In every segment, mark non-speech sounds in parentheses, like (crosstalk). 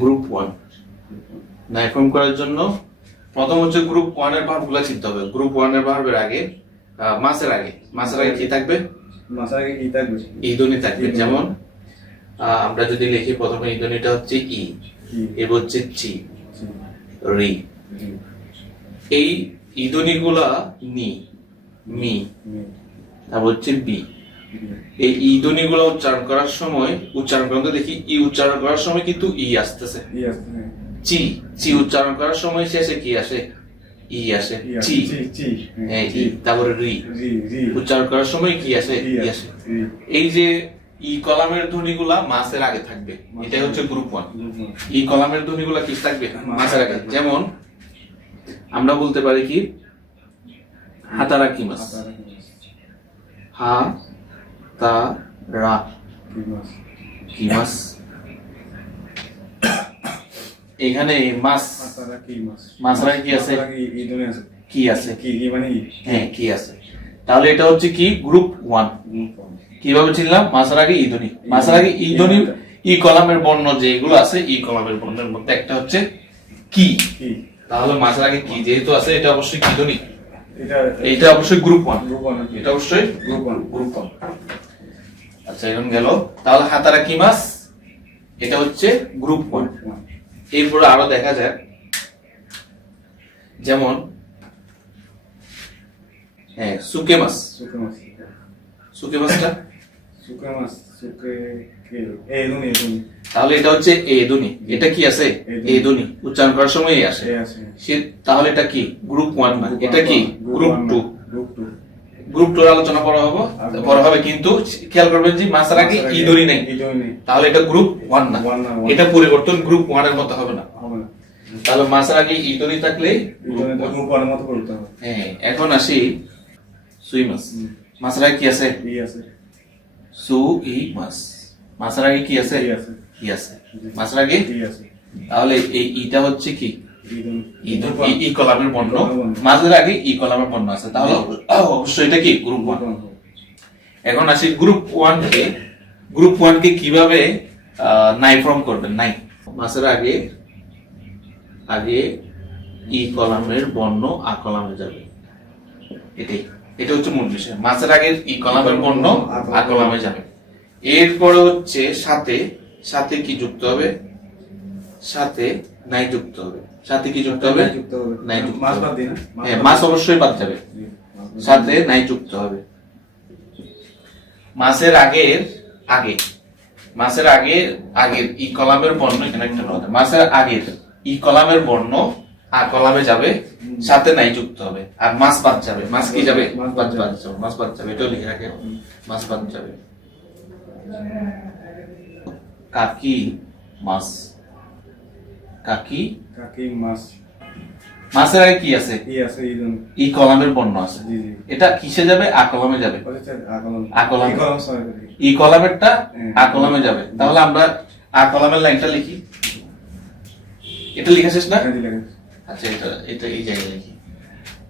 Group one নাই form করার জন্য প্রথম হচ্ছে গ্রুপ ওয়ানের ভার্বগুলো চিনতে হবে। গ্রুপ ওয়ানের ভার্বের আগে মাসের আগে। মাসের আগে কি থাকবে? মাসার আগে কি থাকবে। ইদনি থাকবে। যেমন আমরা যদি লিখি প্রথমে ইদনিটা হচ্ছে ই কি এবার হচ্ছে চি রি। এই ইদনিগুলা নি মি, তারপর হচ্ছে বি। এই ইদনিগুলো উচ্চারণ করার সময় উচ্চারণ করতে দেখি ই উচ্চারণ করার সময় কিন্তু ই আসতেছে। ই হ্যাঁ। চি চি উচ্চারণ করার সময় শেষে কি আসে? ই আসে চি। হ্যাঁ, ই তারপরে রি। উচ্চারণ করার সময় কি আসে? ই ই আসে এই যে ই কলামের ধ্বনিগুলা মাসের আগে থাকবে এটাই হচ্ছে গ্রুপ ওয়ান ই কলামের ধ্বনিগুলা কি থাকবে? মাসের আগে যেমন আমরা বলতে পারি কি? হাতারা কি মাস? হাতারা কি মাস? হা তা রা কি মাস? এখানে মাস? মাসের কি আছে? কি ই আছে? কি মানে হ্যাঁ কি আছে। তাহলে এটা হচ্ছে কি? গ্রুপ ওয়ান কীভাবে চিনলাম? মাসের আগে ইদনি মাসের আগে ইদনি ই কলামের বর্ণ যেগুলো আছে ই কলামের বর্ণের মধ্যে একটা হচ্ছে কি। কি? তাহলে মাসের আগে কি যেহেতু আছে এটা অবশ্যই কি ধ্বনি? এটা এটা অবশ্যই গ্রুপ ওয়ান এটা অবশ্যই গ্রুপ ওয়ান গ্রুপ ওয়ান আচ্ছা গেল। তাহলে হাতারা কি মাস এটা হচ্ছে গ্রুপ ওয়ান এরপরে আরও দেখা যায় যেমন হ্যাঁ সুকে মাছ। সুকে মাছটা? শুকে মাছ শুকে কি এ দুনি এ দুনি। তাহলে এটা হচ্ছে এ দুনি। এটা কি আছে? এ দুনি। উচ্চারণ করার সময় আসে। সে তাহলে এটা কি? গ্রুপ ওয়ান না এটা কি? Group two group two group টুর আলোচনা করা হবে। পরে হবে কিন্তু খেয়াল করবেন যে মাসের আগে ই ধরি নাই। তাহলে এটা গ্রুপ ওয়ান না। এটা পরিবর্তন গ্রুপ ওয়ানের মতো হবে না। তাহলে মাসের আগে ই থাকলে গ্রুপ ওয়ানের মতো করতে হবে। হ্যাঁ এখন আসি সুই মাছ। মাছের আগে কি আছে? ই আছে? সু ই মাছ। মাছের আগে কি আছে? ই আছে? কি আছে? মাছের আগে? ই আছে? তাহলে এই ইটা হচ্ছে কি? ই কলামের বর্ণ। মাঝের আগে ই কলামের বর্ণ আছে। তাহলে অবশ্যই এটা কি? গ্রুপ ওয়ান এখন আসি গ্রুপ ওয়ান কে। গ্রুপ ওয়ান কে কীভাবে নাই ফর্ম করবেন? নাই মাসের আগে আগে ই কলামের বর্ণ আ কলামে যাবে। এটাই। এটা হচ্ছে মূল বিষয়। মাসের আগে ই কলামের বর্ণ আ কলামে যাবে। এরপরে হচ্ছে সাথে সাথে কি যুক্ত হবে? সাথে নাই যুক্ত হবে। সাথে কি যুক্ত হবে? নাই মাছ বাদ হ্যাঁ মাছ অবশ্যই বাদ যাবে। সাথে নাই যুক্ত হবে। মাসের আগের আগে। মাসের আগে আগের ই কলামের বর্ণ এখানে একটা কথা মাসের আগের ই কলামের বর্ণ আ কলামে যাবে। সাথে নাই যুক্ত হবে। আর মাছ বাদ যাবে। মাছ কি যাবে? মাছ বাদ বাদ বাদ যাবে। মাছ বাদ যাবে। এটাও লিখে রাখে। মাছ বাদ যাবে। কাকি মাছ কাকি কাকি মাছ? মাছের আগে কি আছে? ই আছে ই ধরি ই কলামের বর্ণ আছে। জি জি। এটা কিসে যাবে? আ কলামে যাবে। আকলম। আকলম সরি করি। ই কলামেরটা হ্যাঁ। আ কলামে যাবে। তাহলে আমরা আ কলামের লাইনটা লিখি। এটা লিখা শেষ না? কাজি আচ্ছা এটা এটা এই জায়গায় লিখি।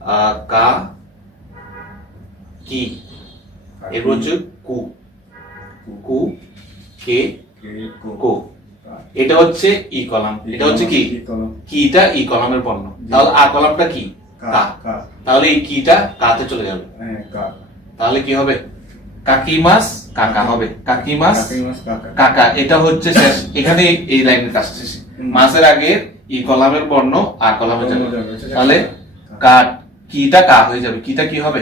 আ কা কি? এরপর হচ্ছে কু। কু কে কে কো। কো। এটা হচ্ছে ই কলাম। এটা হচ্ছে কি? কিটা ই কলামের বর্ণ। তাহলে কলামটা কি? তাহলে এই কিটা কাতে চলে যাবে। হ্যাঁ তাহলে কি হবে? কাকি মাছ কাকা হবে। কাকি মাছ কাকা। কাকা। এটা হচ্ছে শেষ। এখানে এই লাইনের কাজ শেষ। মাসের আগে ই কলামের বর্ণ আ কলামে যাবে যাবে, সেটা তাহলে কাট কিটা কা হয়ে যাবে। কিটা কি হবে?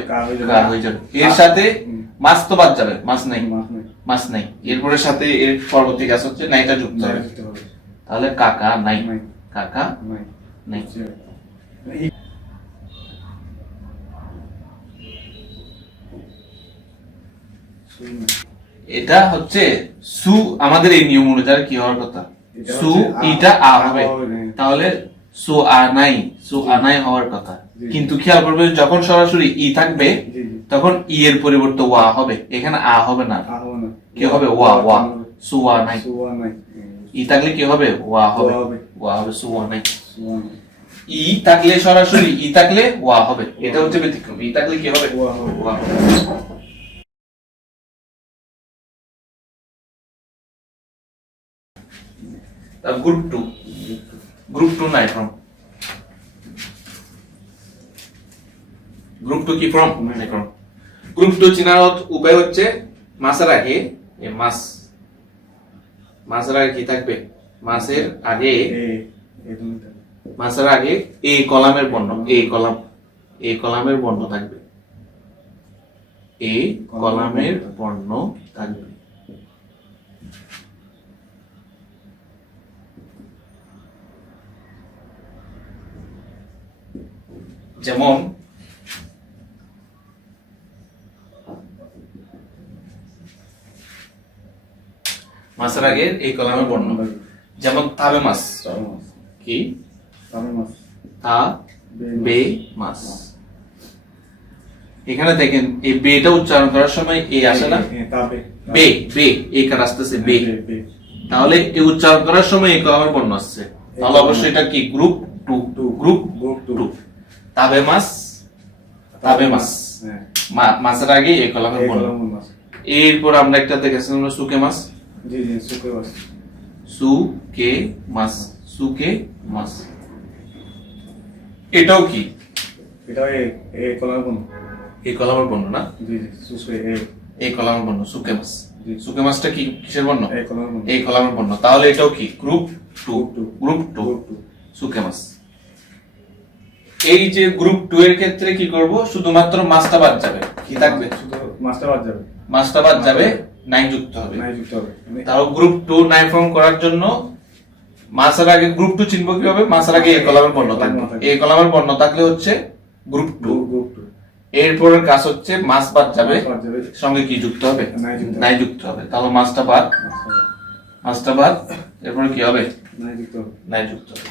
কা হয়ে যাবে। এর সাথে। মাছ তো বাদ যাবে। মাছ নাই। মাছ নাই। এরপরে সাথে এর পরবর্তী কাজ হচ্ছে নাইটা যুক্ত হবে। তাহলে কাকা নাই। কাকা নাই। এটা হচ্ছে সু আমাদের এই নিয়ম অনুযায়ী কি হওয়ার কথা? সু ইটা আ হবে। হ্যাঁ। তাহলে সু আ নাই। সু আ নাই হওয়ার কথা। কিন্তু খেয়াল করবে যখন সরাসরি ই থাকবে তখন ই এর পরিবর্তে ওয়া হবে। এখানে আ হবে না। আ হবে। না কি হবে ওয়া ওয়া সুয়া নাই। সুয়া নাই ই থাকলে কি হবে ওয়া হবে। ওয়া হবে। সুয়া নাই। ই থাকলে সরাসরি ই থাকলে ওয়া হবে। এটা হচ্ছে ব্যতিক্রম। ই থাকলে কি হবে। ওয়া হবে। ওয়া গ্রুপ টু গ্রুপ টু নাই ফ্রম গ্রুপ টু কি ফ্রম গ্রুপ টু চেনার উপায় হচ্ছে মাসের আগে মাস মাসের আগে কি থাকবে? মাসের আগে মাসের আগে এই কলামের বর্ণ এই কলাম এই কলামের বর্ণ থাকবে। এই কলামের বর্ণ থাকবে। যেমন মাসের আগে এই কলামের বর্ণ। যেমন তাবে মাস কি? তা বে এখানে দেখেন এই বেটা উচ্চারণ করার সময় এই আসে না? বে বে এই কার আসতেছে বে। বে তাহলে এই উচ্চারণ করার সময় এই কলামের বর্ণ আসছে। তাহলে অবশ্যই এটা কি group two? Two group two. তাবে মাস তাবে মাস হ্যাঁ। মা- মাসের আগে এই কলামের বর্ণ। এরপর আমরা একটা দেখেছিলাম সুকে মাস জি জি সুকে মাস সু কে মাস সুকে মাস। এটাও কি? এটা এ এ কলম কোন এই কলামের বর্ণ না? জি জি সুকে এ। এই কলামের বর্ণ সুকে মাস। সুকে মাসটা কি কিসের বর্ণ? এ কলম কোন এই কলামের বর্ণ। তাহলে এটাও কি? Group two. Group group two. Two. সুকে মাস। এই যে গ্রুপ টু এর ক্ষেত্রে কি করব? শুধুমাত্র মাসটা বাদ যাবে। কি থাকবে? শুধু মাসটা বাদ যাবে। মাসটা বাদ যাবে। নাই যুক্ত হবে। নাই যুক্ত হবে। মানে তাও গ্রুপ টু নাই ফর্ম করার জন্য মাসের আগে গ্রুপ টু চিনব কীভাবে? মাসের আগে এই কলামের বর্ণ থাকবে। এই কলামের বর্ণ থাকলে হচ্ছে গ্রুপ টু গ্রুপ টু এরপরের কাজ হচ্ছে মাস বাদ যাবে। সঙ্গে কি যুক্ত হবে? নাই যুক্ত হবে। তাহলে মাসটা বাদ। মাসটা বাদ। এরপরে কি হবে? নাই যুক্ত হবে।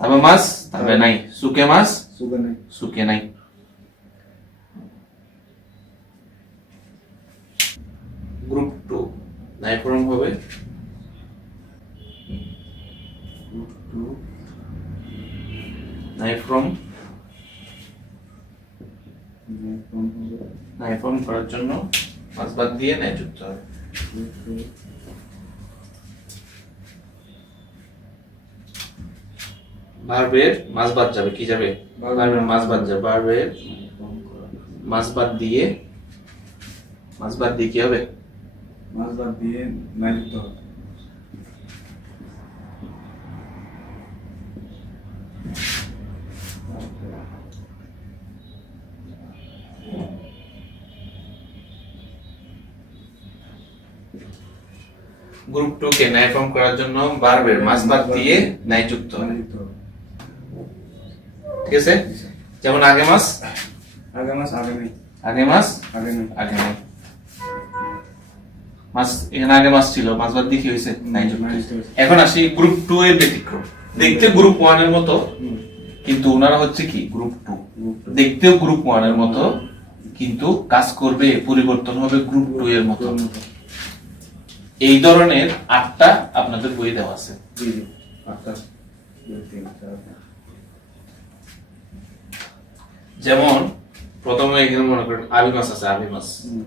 হবে। মাস? তবে নাই। সুকে মাস? সুগার নাই। সুকে নাই। দিয়ে নাই যুক্ত হবে গ্রুপ টু ভার্বের মাস বাদ যাবে কি যাবে ভার্বের মাস বাদ যাবে ভার্বের নাই ফর্ম করা মাস বাদ দিয়ে মাস বাদ দিয়ে কি হবে মাস বাদ দিয়ে নাই যুক্ত হবে গ্রুপ টু কে নাই ফর্ম করার জন্য ভার্বের মাস বাদ দিয়ে নাই যুক্ত হবে ঠিক আছে? যেমন আগে মাস আগে মাস আগে নেই। আগে মাস আগে নেই। আগে নাই। মাস এখানে আগে মাস ছিল মাস বাদ দিয়ে কি হয়েছে? নাই। এখন আসি গ্রুপ টু এর ব্যতিক্রম। দেখতে গ্রুপ ওয়ানের মতো কিন্তু ওনারা হচ্ছে কি? গ্রুপ টু দেখতেও গ্রুপ ওয়ানের মতো কিন্তু কাজ করবে পরিবর্তন হবে গ্রুপ টু এর মতো। এই ধরনের আটটা আপনাদের বই দেওয়া আছে। যেমন প্রথমে এখানে মনে করেন আবিমাস আছে আবিমাস হুম,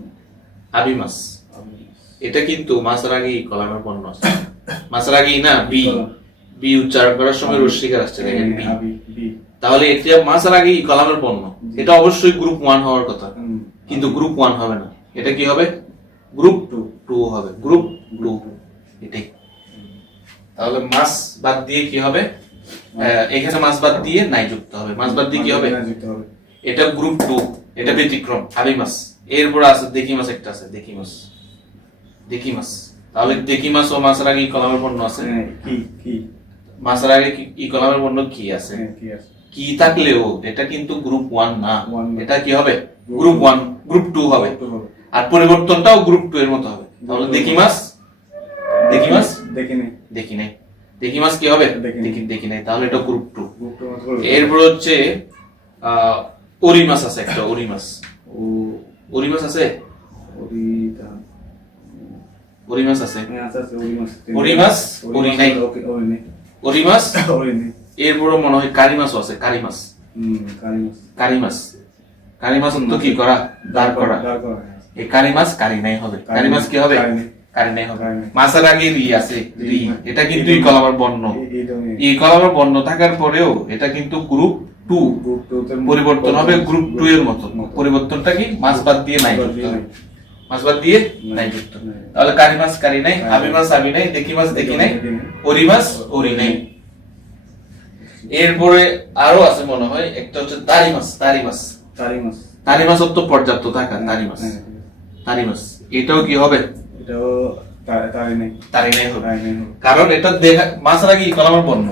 আবিমাস আমি এটা কিন্তু মাসের আগে কলামের বর্ণ আছে। মাসের আগেই না বি বি উচ্চারণ করার সময় রশ্মিকার আসছে দেখেন বি। তাহলে এটা মাসের আগেই কলামের পণ্য। এটা অবশ্যই গ্রুপ ওয়ান হওয়ার কথা। কিন্তু গ্রুপ ওয়ান হবে না। এটা কি হবে? গ্রুপ টু টু হবে গ্রুপ টু এটাই। তাহলে মাস বাদ দিয়ে কি হবে? এখানে মাস বাদ দিয়ে নাই যুক্ত হবে। মাস বাদ দিয়ে কি হবে? এটা গ্রুপ টু এটা ব্যতিক্রম আবি মাস। এরপর আছে দেখি মাস একটা আছে দেখি মাস। দেখি মাস। তাহলে দেখি মাস ও মাসের আগে কলামের বর্ণ আছে। হ্যাঁ, কি কি? মাসের আগে কি- ই কলামের বর্ণ কি আছে? হ্যাঁ, কি আছে? কি থাকলেও এটা কিন্তু গ্রুপ ওয়ান না। এটা কি হবে? গ্রুপ ওয়ান গ্রুপ টু হবে। আর পরিবর্তনটাও গ্রুপ টু এর মতো হবে। তাহলে দেখি মাস দেখি মাস দেখি নেই। দেখি নাই। দেখি মাস কি হবে? দেখি। দেখি নাই। তাহলে এটা গ্রুপ টু। এরপর হচ্ছে ওরি মাস আছে একটা ওরি মাস ওরি মাস আছে? ওরি মাস আছে? হ্যাঁ আছে ওরি মাছ। ওরি নাই। ওরি নেই। (laughs) ওরি মাস ওরি নেই। এরপর মনে হয় কারি মাসও আছে কারি হুম কারি মাছ। কারি মাস কারি মাস তো কি করা। দাঁড় করা। এই কারি মাছ কারি নাই হবে। কারি মাছ কি হবে? কারি নেই। হবে। মাসের আগে রি আছে রি। এটা কিন্তু ইকল আবার বর্ণ। ইকল আবার বর্ণ থাকার পরেও এটা কিন্তু গ্রুপ টু পরিবর্তন হবে গ্রুপ টু এর মতো। পরিবর্তনটা কি? মাস বাদ দিয়ে নাই। মাস বাদ দিয়ে নাই। যুক্ত। তাহলে কারি মাস কারি নাই আবি মাস আবি নাই দেখি মাস দেখি নাই। ওরি মাস ওরি নাই। এরপরে আরও আছে মনে হয় একটা হচ্ছে তারি মাস তারি মাস তারি মাস তারি মাস তো পর্যাপ্ত থাকা তারি মাস হ্যাঁ, তারি মাস এটাও কি হবে। এটাও। কারণ এটা দেখা আগে বর্ণ?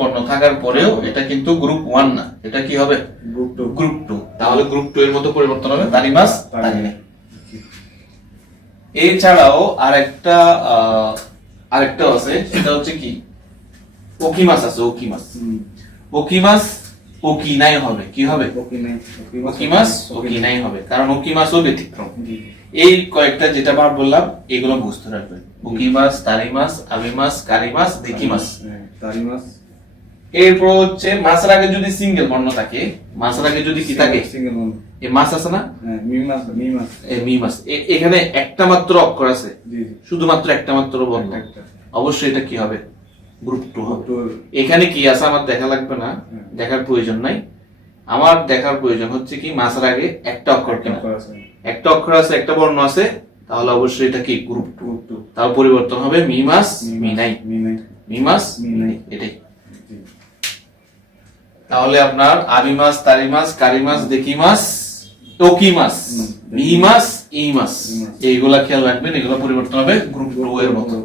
বর্ণ থাকার পরেও এটা কিন্তু গ্রুপ ওয়ান না। এটা কি হবে? গ্রুপ টু গ্রুপ টু তাহলে গ্রুপ টু এর মতো পরিবর্তন হবে। তারি মাস তারি নাই। এছাড়াও আরেকটা আরেকটা আছে। সেটা হচ্ছে কি? ওকি মাছ আছে ওকি মাছ। ওকি মাছ ওকি নাই হবে। কি হবে? ওকি নেই ওকি মাছ ওকি নাই হবে। কারণ ওকি মাছও ব্যতিক্রম। এই কয়েকটা যেটা আমার বললাম এগুলো বুঝতে রাখবেন। উকি মাছ তারি মাছ আবি মাছ কারি মাছ দেখি মাছ। হ্যাঁ, তারি মাছ এরপর হচ্ছে মাছের আগে যদি সিঙ্গেল বর্ণ থাকে মাছের আগে যদি কি থাকে? সিঙ্গেল বন্ধ এই মাছ আছে না? হ্যাঁ মি মাছ মি মাছ। এই মি মাছ। এখানে একটা মাত্র অক্ষর আছে। শুধুমাত্র একটা মাত্র বর্ণ। অবশ্যই এটা কি হবে? গ্রুপ টু হবে। এখানে কি আছে? আমার দেখা লাগবে না। দেখার প্রয়োজন নাই। আমার দেখার প্রয়োজন হচ্ছে কি মাছের আগে একটা অক্ষর কিনা। একটা অক্ষর আছে একটা বর্ণ আছে তাহলে অবশ্যই এটা কি? গ্রুপ টু তার পরিবর্তন হবে মি মাস মি নাই। মি নাই মি মাস মি মি নাই। নাই এটাই। তাহলে আপনার আবি মাস তারি মাস কারি মাস দেখি মাস টকি মাস হুম, মি মাস ই মাস। ই এইগুলা খেয়াল রাখবেন এগুলো পরিবর্তন হবে গ্রুপ টু এর মতো।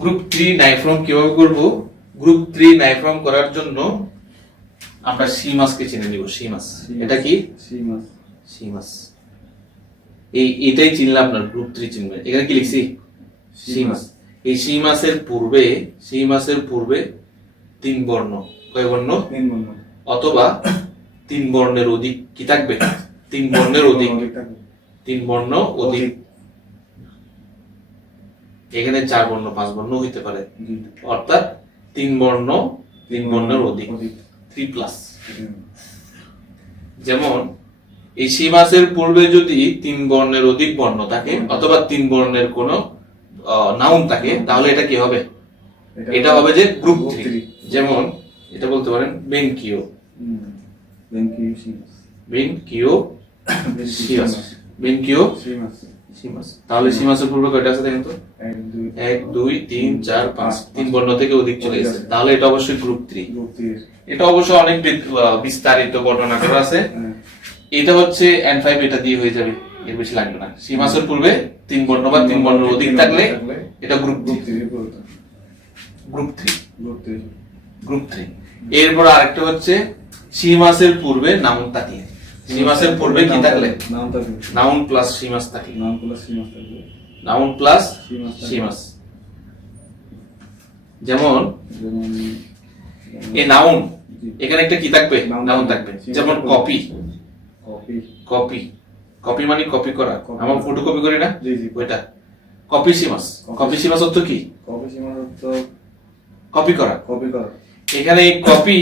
গ্রুপ থ্রি নাইফ্রম কীভাবে করব? গ্রুপ থ্রি নাইফ্রম করার জন্য আমরা সি মাসকে চিনে নিব সি মাস এটা কি? সি মাছ সি এই এটাই চিনলাম আপনার গ্রুপ থ্রি চিনবেন এখানে কি লিখছি? সি মাস। এই সি মাসের পূর্বে সি মাসের পূর্বে তিন বর্ণ। কয় বর্ণ? তিন বন্ধ অথবা তিন বর্ণের অধিক কি থাকবে? তিন বর্ণের অধিক। তিন বর্ণ অধিক। এখানে চার বর্ণ পাঁচ বর্ণ হইতে পারে। অর্থাৎ তিন বর্ণ তিন বর্ণের অধিক। থ্রি প্লাস যেমন এই সি মাসের পূর্বে যদি তিন বর্ণের অধিক বর্ণ থাকে অথবা তিন বর্ণের কোন নাউন থাকে তাহলে এটা কি হবে? এটা হবে যে গ্রুপ থ্রি যেমন এটা বলতে পারেন বেন কিও। বেন কিও। বেন কিও তাহলে সিমাসের পূর্বে কয়টা আছে দেখেন তো? এক, দুই, তিন চার পাঁচ তিন বর্ণ থেকে অধিক চলে গেছে। তাহলে এটা অবশ্যই গ্রুপ থ্রি এটা অবশ্য অনেক বিস্তারিত বর্ণনা করা আছে। হ্যাঁ। এটা হচ্ছে এন ফাইভ এটা দিয়ে হয়ে যাবে। এর বেশি লাগবে না। সীমাসের পূর্বে তিন বর্ণ বা তিন বর্ণের অধিক থাকলে এটা group three group three group three. এরপর আরেকটা হচ্ছে সীমাসের পূর্বে নাউন থাকলে সীমাসের পূর্বে কি থাকলে? নাম থাকবে। নাউন প্লাস সীমাস থাকলে। নাম প্লাস সি মাছ থাকবে। নাউন প্লাস সীমাস যেমন এই নাউন এখানে একটা কি থাকবে? নাউন থাকবে। যেমন কপি। কপি। কপি। কপি মানে কপি করা। আমার ফটো কপি করি না? ওইটা। কপি সীমাস। কপি সীমাস অর্থ কি? কপি সীমা তো কপি করা। কপি করা। এখানে এই কপি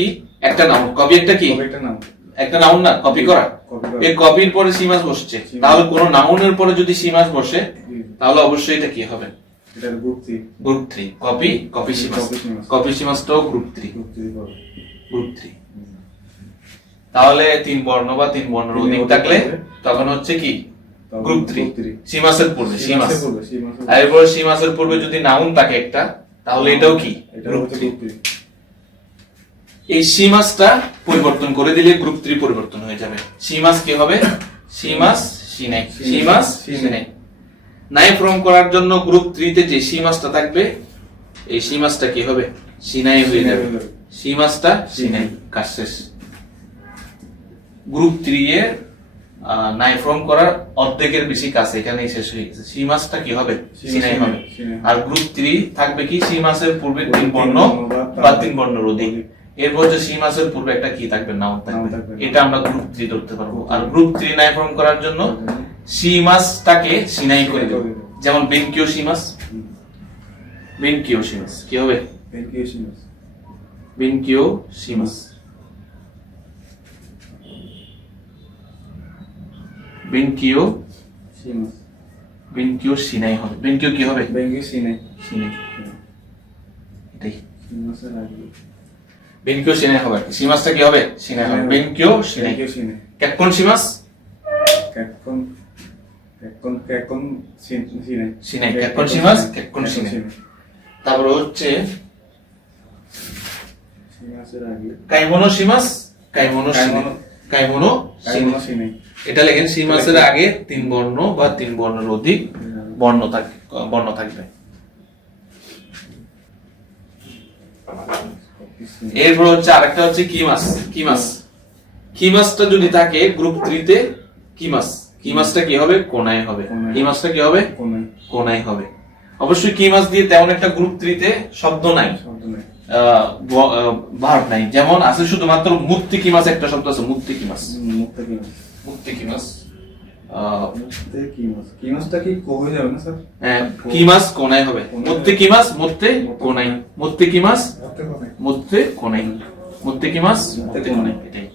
একটা নাউন। কপি একটা কি? একটা নাম একটা নাউন না কপি করা। এই কপির পরে সীমাস বসছে। তাহলে কোন নাউনের পরে যদি সীমাস বসে তাহলে অবশ্যই এটা কি হবে? গ্রুপ থ্রি কপি কপি সীমাস। কপি সীমাসটাও গ্রুপ থ্রি গ্রুপ থ্রি তাহলে তিন বর্ণ বা তিন বর্ণের অধিক থাকলে তখন হচ্ছে কি? গ্রুপ থ্রি সীমাসের পূর্বে সীমাস। এরপর সীমাসের পূর্বে যদি নাউন থাকে একটা তাহলে এটাও কি? গ্রুপ থ্রি এই সীমাসটা পরিবর্তন করে দিলে গ্রুপ থ্রি পরিবর্তন হয়ে যাবে। সীমাস কি হবে? সীমাস সিনাই সীমাস সিনাই নাই ফর্ম করার জন্য গ্রুপ থ্রিতে যে থাকবে এই কি হবে? সিনাই হয়ে যাবে। কাজ শেষ। গ্রুপ থ্রি এর নাই ফর্ম করার অর্ধেকের বেশি কাজ এখানেই শেষ হয়ে গেছে। সীমাসটা কি হবে? হবে। আর গ্রুপ থ্রি থাকবে কি? সীমাসের পূর্বে তিন বর্ণ বর্ণ বা তিন বর্ণের অধিক অধিক। এরপর হচ্ছে সি মাসের পূর্বে একটা কি থাকবে? নাউন থাকবে। এটা আমরা গ্রুপ থ্রি ধরতে পারব। আর গ্রুপ থ্রি নাই ফর্ম করার জন্য সি মাসটাকে সিনাই করে দেবো। যেমন বেনকিও সি মাস। বেনকিও সি মাস। কি হবে? সীমাস বেনকিও সি মাস। বেনকিও. বেনকিও সিনাই হবে। বেনকিও কি হবে? Bengi sine. সিনাই এটাই আগে। বেনকিও সিনাই হবে আর কি। সিমাসটা কি হবে সিনাই হবে বেনকিও Bengi sine. কেকন সিমাস. Kekkon. Kekkon sin- sine. Sine. Kekkon shimas, kekkon sine. তারপর হচ্ছে। কাইমোনো সিমাস কাইমোনো সিনাই কাইমোনো- sine. এটা লেখেন সিমাসের আগে তিন বর্ণ বা তিন বর্ণের অধিক বর্ণ থাকবে বর্ণ থাকবে. এরপর হচ্ছে আরেকটা হচ্ছে কি মাস কি মাস কি মাসটা যদি থাকে গ্রুপ থ্রিতে কি মাস কি হবে? কোনায় হবে। কোনায়। কি হবে? কোনে। কোনায় হবে। অবশ্যই কি মাস দিয়ে তেমন একটা গ্রুপ থ্রিতে শব্দ নাই। ভার্ব নাই। যেমন আছে শুধুমাত্র মূর্তি কি মাস একটা শব্দ আছে মূর্তি কি মাস হুম, মুক্তা কি মাছ? মূর্তি কি আহ, কি মাছ? কি মাছটা কি কো হয়ে যাবে না স্যার? হ্যাঁ, কি মাস কোনায় হবে কোনায়। মূর্তি কি মাস মূর্তে কোনায় মূর্তি কি মাস হতে হবে। মধ্যে কোনাই মধ্যে কি মাস মধ্যে মধ্যে কোনায়। কোনাই এটাই